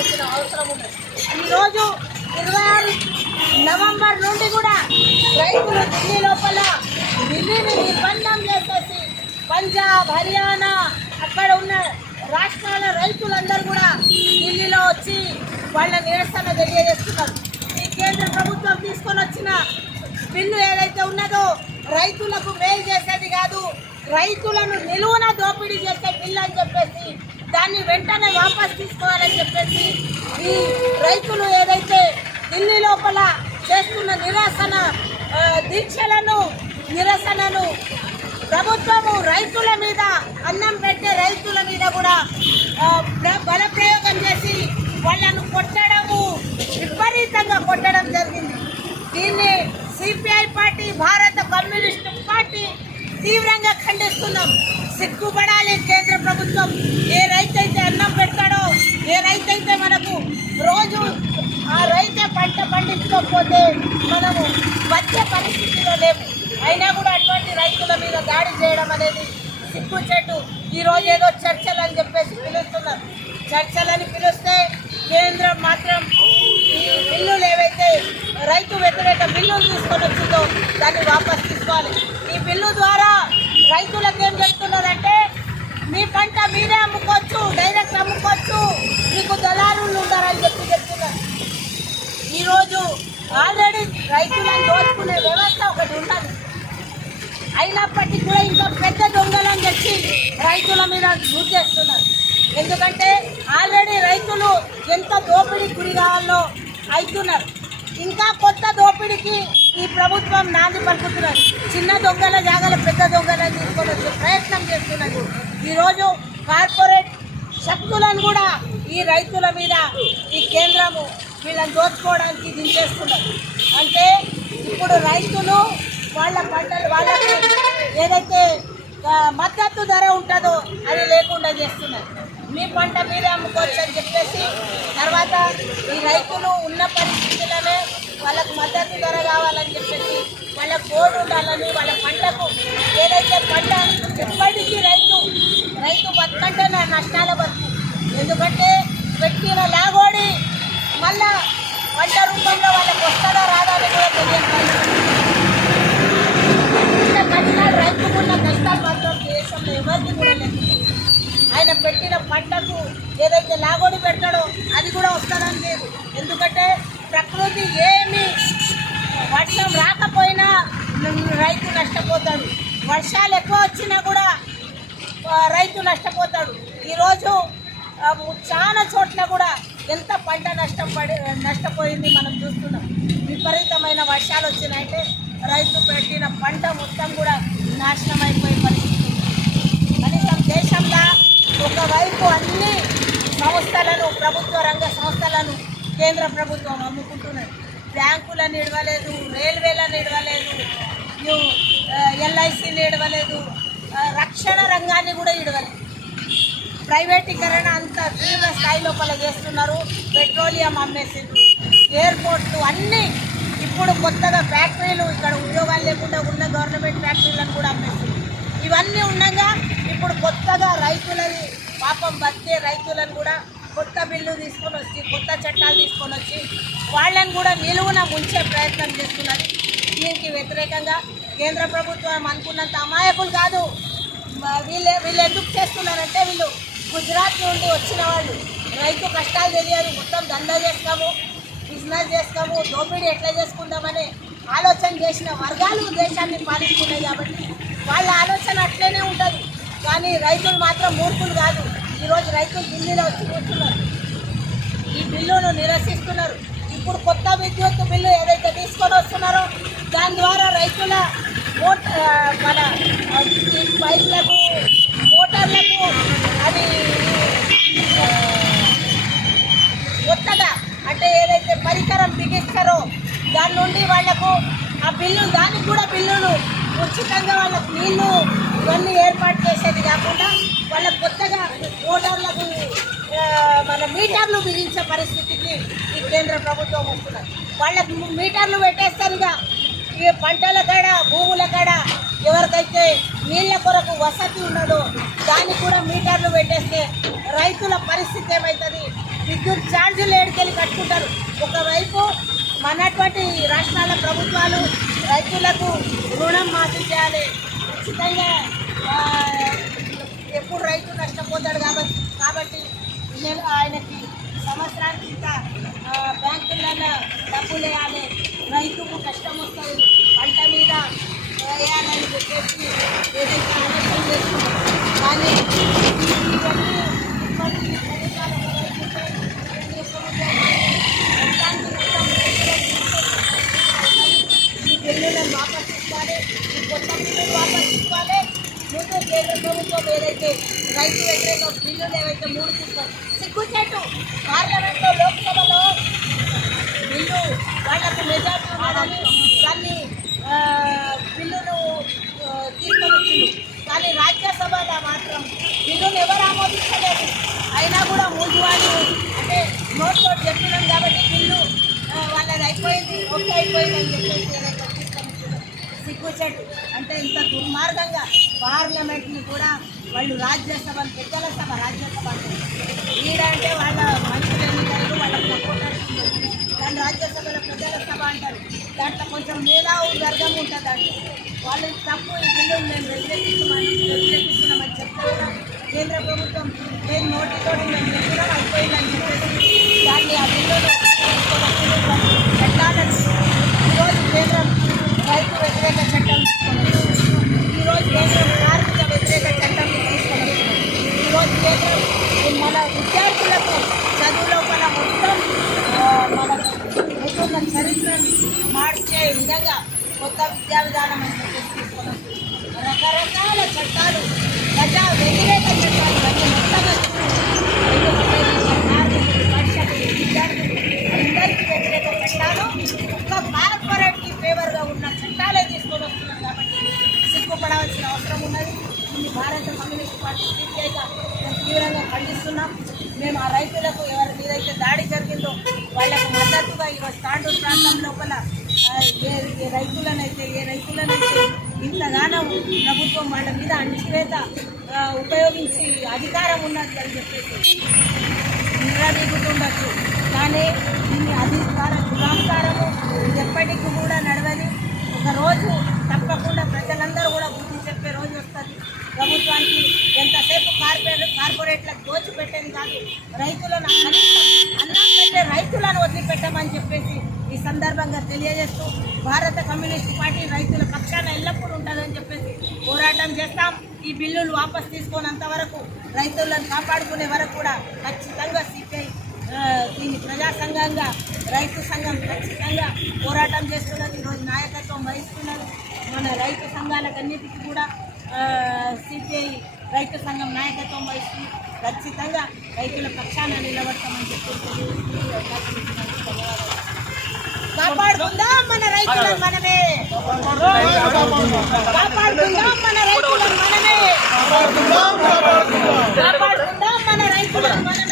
తీసుకోవాల్సిన అవసరం ఉంది ఈరోజు ఇరవై ఆరు నవంబర్ నుండి కూడా రైతులు ఢిల్లీ లోపల ఢిల్లీని నిర్బంధం చేసేసి పంజాబ్ హర్యానా అక్కడ ఉన్న రాష్ట్రాల రైతులందరూ కూడా ఢిల్లీలో వచ్చి వాళ్ళ నిరసన తెలియజేస్తున్నారు. ఈ కేంద్ర ప్రభుత్వం తీసుకొని వచ్చిన బిల్లు ఏదైతే ఉన్నదో రైతులకు మేలు చేసేది కాదు రైతులను నిలువున దోపిడీ చేసే బిల్లు అని చెప్పేసి దాన్ని వెంటనే వాపస్ తీసుకోవాలని చెప్పేసి ఈ రైతులు ఏదైతే ఢిల్లీ లోపల చేస్తున్న నిరసన దీక్షలను నిరసనను ప్రభుత్వము రైతుల మీద అన్నం పెట్టే రైతుల మీద కూడా బలప్రయోగం చేసి వాళ్ళను కొట్టడము విపరీతంగా కొట్టడం జరిగింది. దీన్ని సిపిఐ పార్టీ భారత కమ్యూనిస్టు పార్టీ తీవ్రంగా ఖండిస్తున్నాం. సిగ్గుపడాలి కేంద్ర ప్రభుత్వం. ఏ రైతైతే అన్నం పెడతాడో ఏ రైతైతే మనకు రోజు ఆ రైతే పంట పండించకపోతే మనము వచ్చే పరిస్థితిలో లేము. అయినా కూడా అటువంటి రైతుల మీద దాడి చేయడం అనేది సిగ్గు చెట్టు. ఈ రోజు ఏదో చర్చలు అని చెప్పేసి పిలుస్తున్నారు. చర్చలని పిలిస్తే కేంద్రం మాత్రం ఈ బిల్లులు ఏవైతే రైతు వ్యతిరేక బిల్లులు తీసుకొని వచ్చిందో దాన్ని వాపస్ తీసుకోవాలి. బిల్లు ద్వారా రైతులకు ఏం చెప్తున్నదంటే మీ పంట మీరే అమ్ముకోవచ్చు డైరెక్ట్ అమ్ముకోవచ్చు మీకు దళారులు ఉంటారని చెప్పి చెప్తున్నారు. ఈరోజు ఆల్రెడీ రైతులను దోచుకునే వ్యవస్థ ఒకటి ఉన్నది. అయినప్పటికీ కూడా ఇంకా పెద్ద దొంగలని చెప్పి రైతుల మీద చేస్తున్నారు. ఎందుకంటే ఆల్రెడీ రైతులు ఎంత దోపిడీ గురి కావాలో అవుతున్నారు ఇంకా కొత్త దోపిడీకి ఈ ప్రభుత్వం నాంది పలుకుతున్నారు చిన్న దొంగల జాగాల పెద్ద దొంగల తీసుకొని వచ్చే ప్రయత్నం చేస్తున్నారు ఈరోజు కార్పొరేట్ శక్తులను కూడా ఈ రైతుల మీద ఈ కేంద్రము వీళ్ళని దోచుకోవడానికి దించేస్తున్నారు అంటే ఇప్పుడు రైతులు వాళ్ళ పంటలు వాళ్ళకి ఏదైతే మద్దతు ధర ఉంటుందో అది లేకుండా చేస్తున్నారు. మీ పంట మీరే అమ్ముకోవచ్చు అని చెప్పేసి తర్వాత ఈ రైతులు ఉన్న పరిస్థితులనే వాళ్ళకు మద్దతు ధర కావాలని చెప్పేసి వాళ్ళ బోర్డు ఉండాలని వాళ్ళ పంటకు ఏదైతే పంట ఎప్పటికీ రైతు రైతు బతుకంటేనే నష్టాల బతుకు ఎందుకంటే పెట్టిన లాగోడి మళ్ళా పంట రూపంలో వాళ్ళకి వస్తుందా రాదా అని కూడా తెలియదు పరిస్థితి ఇంత కష్టాలు రైతుకున్న కష్టాలు మాత్రం దేశంలో ఎవరికి కూడా లేదు ఆయన పెట్టిన పంటకు ఏదైతే లాగోడి పెడతాడో అది కూడా వస్తుందని లేదు. ఎందుకంటే వర్షాలు ఎక్కువ వచ్చినా కూడా రైతు నష్టపోతాడు. ఈరోజు చాలా చోట్ల కూడా ఎంత పంట నష్టం పడి నష్టపోయింది మనం చూస్తున్నాం. విపరీతమైన వర్షాలు వచ్చినాయంటే రైతు పెట్టిన పంట మొత్తం కూడా నాశనం అయిపోయే పరిస్థితి కనీసం దేశంలో ఒకవైపు అన్ని సంస్థలను ప్రభుత్వ రంగ సంస్థలను కేంద్ర ప్రభుత్వం అమ్ముకుంటున్నది. బ్యాంకులను ఇడవలేదు రైల్వేలను ఇడవలేదు. ఎల్ఐసిని ఇడవలేదు. రక్షణ రంగాన్ని కూడా ఇడవలేదు. ప్రైవేటీకరణ అంత తీవ్ర స్థాయి లోపల చేస్తున్నారు. పెట్రోలియం అమ్మేసిండ్రు. ఎయిర్పోర్ట్లు అన్నీ ఇప్పుడు కొత్తగా ఫ్యాక్టరీలు ఇక్కడ ఉద్యోగాలు లేకుండా ఉన్న గవర్నమెంట్ ఫ్యాక్టరీలను కూడా అమ్మేసింది ఇవన్నీ ఉండగా ఇప్పుడు కొత్తగా రైతులని పాపం బతికే రైతులను కూడా కొత్త బిల్లు తీసుకొని వచ్చి కొత్త చట్టాలు తీసుకొని వచ్చి వాళ్ళని కూడా నిలువున ముంచే ప్రయత్నం చేస్తున్నది. దీనికి వ్యతిరేకంగా కేంద్ర ప్రభుత్వం అనుకున్నంత అమాయకులు కాదు. వీళ్ళే వీళ్ళు వీళ్ళు ఎందుకు చేస్తున్నారంటే వీళ్ళు గుజరాత్ నుండి వచ్చిన వాళ్ళు. రైతు కష్టాలు తెలియదు. మొత్తం దందా చేస్తాము బిజినెస్ చేస్తాము దోపిడీ ఎట్లా చేసుకుందామని ఆలోచన చేసిన వర్గాలు దేశాన్ని పాలిస్తున్నాయి కాబట్టి వాళ్ళ ఆలోచన అట్లనే ఉంటుంది. కానీ రైతులు మాత్రం మూర్ఖులు కాదు. ఈరోజు రైతులు ఢిల్లీలో వచ్చి కూర్చున్నారు ఈ బిల్లును నిరసిస్తున్నారు. ఇప్పుడు కొత్త విద్యుత్ బిల్లు ఏదైతే తీసుకొని వస్తున్నారో దాని ద్వారా రైతుల మోట మన పైపులకు మోటార్లకు అది కొత్తగా అంటే ఏదైతే పరికరం బిగిస్తారో దాని నుండి వాళ్ళకు ఆ బిల్లు దానికి కూడా బిల్లులు ఉచితంగా వాళ్ళకు నీళ్ళు ఇవన్నీ ఏర్పాటు చేసేది కాకుండా వాళ్ళకు కొత్తగా మోటార్లకు మన మీటర్లు బిగించే పరిస్థితికి ఈ కేంద్ర ప్రభుత్వం వస్తున్నారు వాళ్ళకు మీటర్లు పెట్టేస్తారుగా. ఈ పంటల కాడ భూముల కాడ ఎవరికైతే నీళ్ళ కొరకు వసతి ఉన్నదో దానికి కూడా మీటర్లు పెట్టేస్తే రైతుల పరిస్థితి ఏమవుతుంది విద్యుత్ ఛార్జీలు ఏడుకెళ్ళి కట్టుకుంటారు. ఒకవైపు మనటువంటి రాష్ట్రాల ప్రభుత్వాలు రైతులకు రుణం మాఫీ చేయాలి. ఖచ్చితంగా ఎప్పుడు రైతు నష్టపోతాడు కాబట్టి కాబట్టి నేను ఆయనకి సంవత్సరానికి ఇంత బ్యాంకులలో డబ్బులు వేయాలి. రైతుకు కష్టం వస్తుంది పంట మీద వేయాలని చెప్పేసి ఏదైతే ఆలోచన చేస్తున్నాం కానీ ఈ బిల్లులను వాపస్ ఇవ్వాలి ఈ కొత్త బిల్లులు వాపస్ ఇవ్వాలి ముందు కేంద్ర ప్రభుత్వం ఏదైతే రైతు వ్యతిరేక బిల్లులు ఏవైతే మూడు తీసుకొని సిగ్గుచేటు పార్లమెంట్లో లోక్సభలో బిల్లు వాళ్ళకి మెజార్టీ ఉన్నదని దాన్ని బిల్లును ఆ, కానీ రాజ్యసభలో మాత్రం బిల్లును ఎవరు ఆమోదించలేదు. అయినా కూడా మూడు వాళ్ళు అంటే నోట్లో చెప్తున్నాం కాబట్టి బిల్లు వాళ్ళది అయిపోయింది ఓకే అయిపోయింది అని చెప్పేసి సిగ్గుచెట్టు అంటే ఇంత దుర్మార్గంగా పార్లమెంట్ని కూడా వాళ్ళు రాజ్యసభ పెద్దల సభ రాజ్యసభ అంటే ఈడంటే వాళ్ళ మంచి దాని రాజ్యసభలో ప్రజల సభ అంటారు. దాంట్లో కొంచెం మేధావు వర్గం ఉంటుంది అంటే వాళ్ళు తప్పు ఈ బిల్లు మేము వ్యతిరేకిస్తున్నామని వ్యతిరేకిస్తున్నామని చెప్తే కేంద్ర ప్రభుత్వం ఏం నోటితో మేము చెప్పినాం అయిపోయిందని చెప్పేసి దాన్ని ఆ బిల్లును పెట్టాలని ఈరోజు కేంద్ర రైతు వ్యతిరేక చట్టం తీసుకొని ఈరోజు కేంద్రం కార్మిక వ్యతిరేక చట్టం తీసుకొని ఈరోజు కేంద్రం మన విద్యార్థులకు చదువు లోపల మొత్తం ఆ, మన కుటుంబం చరిత్రను మార్చే విధంగా కొత్త విద్యా విధానం అని చెప్పేసి తీసుకొని వస్తుంది. రకరకాల చట్టాలు ప్రజా వ్యతిరేక చట్టాలు అన్ని మొత్తం కార్మికులు కర్షకులు విద్యార్థులు అందరికీ వ్యతిరేక చట్టాలు ఒక్క కార్పొరేట్కి ఫేవర్గా ఉన్న చట్టాలే తీసుకొని వస్తున్నాం కాబట్టి సిగ్గుపడవలసిన అవసరం ఉన్నది ఇది భారత కమ్యూనిస్ట్ పార్టీ సిపిఐగా తీవ్రంగా ఖండిస్తున్నాం. మేము ఆ రైతులకు ఎవరి మీదైతే దాడి జరిగిందో వాళ్ళకు మద్దతుగా ఈరోజు తాండూరు ప్రాంతం లోపల ఏ ఏ రైతులనైతే ఏ రైతులనైతే ఇంతగానో ప్రభుత్వం వాళ్ళ మీద అణిచివేత ఉపయోగించి అధికారం ఉన్నది అని చెప్పేసి నిలదీగుతుండొచ్చు కానీ దీన్ని అధికార దురాంకారము ఎప్పటికీ కూడా నడవని ఒక రోజు తప్పకుండా ప్రజలందరూ కూడా బుద్ధి చెప్పే రోజు వస్తారు ప్రభుత్వానికి ఎంతసేపు కార్పొరేట్ కార్పొరేట్లకు దోచిపెట్టేది కాదు రైతులను కనీసం అన్నం పెట్టే రైతులను వదిలిపెట్టమని చెప్పేసి ఈ సందర్భంగా తెలియజేస్తూ భారత కమ్యూనిస్ట్ పార్టీ రైతుల పక్షాన ఎల్లప్పుడూ ఉంటుందని చెప్పేసి పోరాటం చేస్తాం. ఈ బిల్లులు వాపస్ తీసుకున్నంత వరకు రైతులను కాపాడుకునే వరకు కూడా ఖచ్చితంగా సిపిఐ దీన్ని ప్రజా సంఘంగా రైతు సంఘం ఖచ్చితంగా పోరాటం చేస్తున్నది. ఈరోజు నాయకత్వం వహిస్తున్నది. మన రైతు సంఘాలకన్నిటికీ కూడా సిపిఐ రైతు సంఘం నాయకత్వం వహిస్తూ ఖచ్చితంగా రైతుల పక్షాన నిలబడతామని చెప్పి కాపాడుకుందాం మన రైతులను మనమే. కాపాడుకుందాం మన రైతులను మనమే. కాపాడుకుందాం మన రైతులను మనమే.